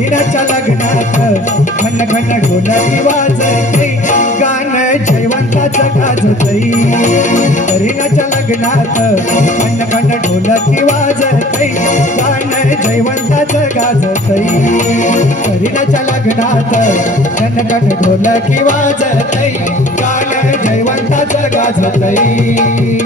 करीनाच्या लग्नात खन खन ढोलकी वाजते गाणं जयवंताचं गाजतई करीनाच्या लग्नात खन खन ढोलकी वाजते गाणं जयवंताचं गाजतई करीनाच्या लग्नात खन खन ढोलकी वाजते गाणं जयवंताचं गाजतई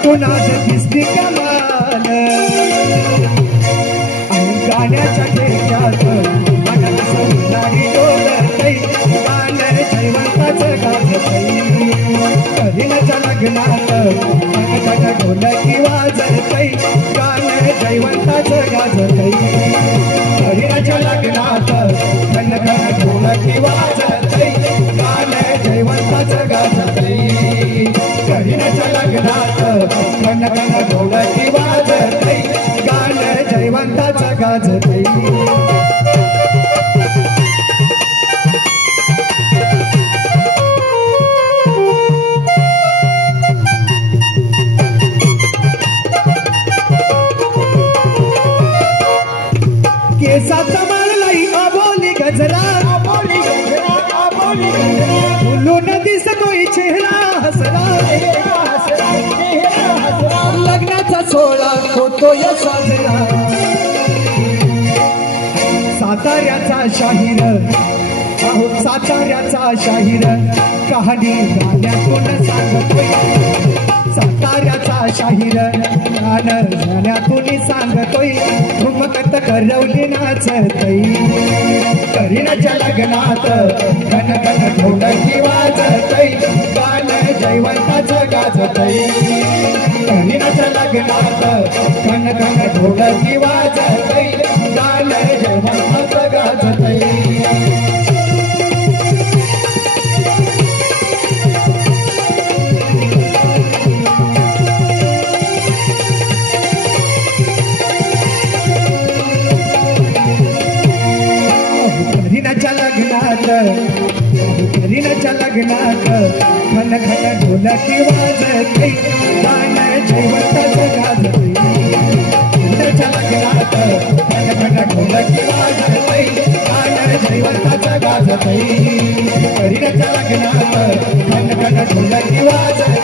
नटून आज दिसली कमाल गाण्याच्या ठेक्यात मनात सौंदर्य डोलतई गाणं जयवंताचं गाजतई करीनाच्या लग्नात खन खन ढोलकी वाजतई गाणं जयवंताचं गाजतई करीनाच्या लग्नात खन खन ढोलकी वाजतई गाणं जयवंताचं गाजतई करीनाच्या लग्नात खन खन ढोलकी वाजतई गाणं जयवंताचं गाजतई केसाचा मारलाई आबोली गजरा फुलून दिसतोय चेहरा हसरा लग्नाचा सोहळा होतोय साजरा साताऱ्याचा शाहीर अहो साताऱ्याचा शाहीर कहाणी गाण्यातून सांगतोय साताऱ्याचा शाहीर गाणं गाण्यातून सांगतोय ठुमकत करवली नाचतई करीनाच्या लग्नात खन खन ढोलकी वाजतई गाणं जयवंताचं गाजतई करीनाच्या लग्नात खन खन ढोलकी वाजतई गाणं जयवंताचं गाजतई करीनाच्या लग्नात खन खन ढोलकी वाजतई गाणं जयवंताचं गाजतई करीनाच्या लग्नात खन खन ढोलकी वाजतई गाणं जयवंताचं गाजतई करीनाच्या लग्नात खन खन ढोलकी वाजतई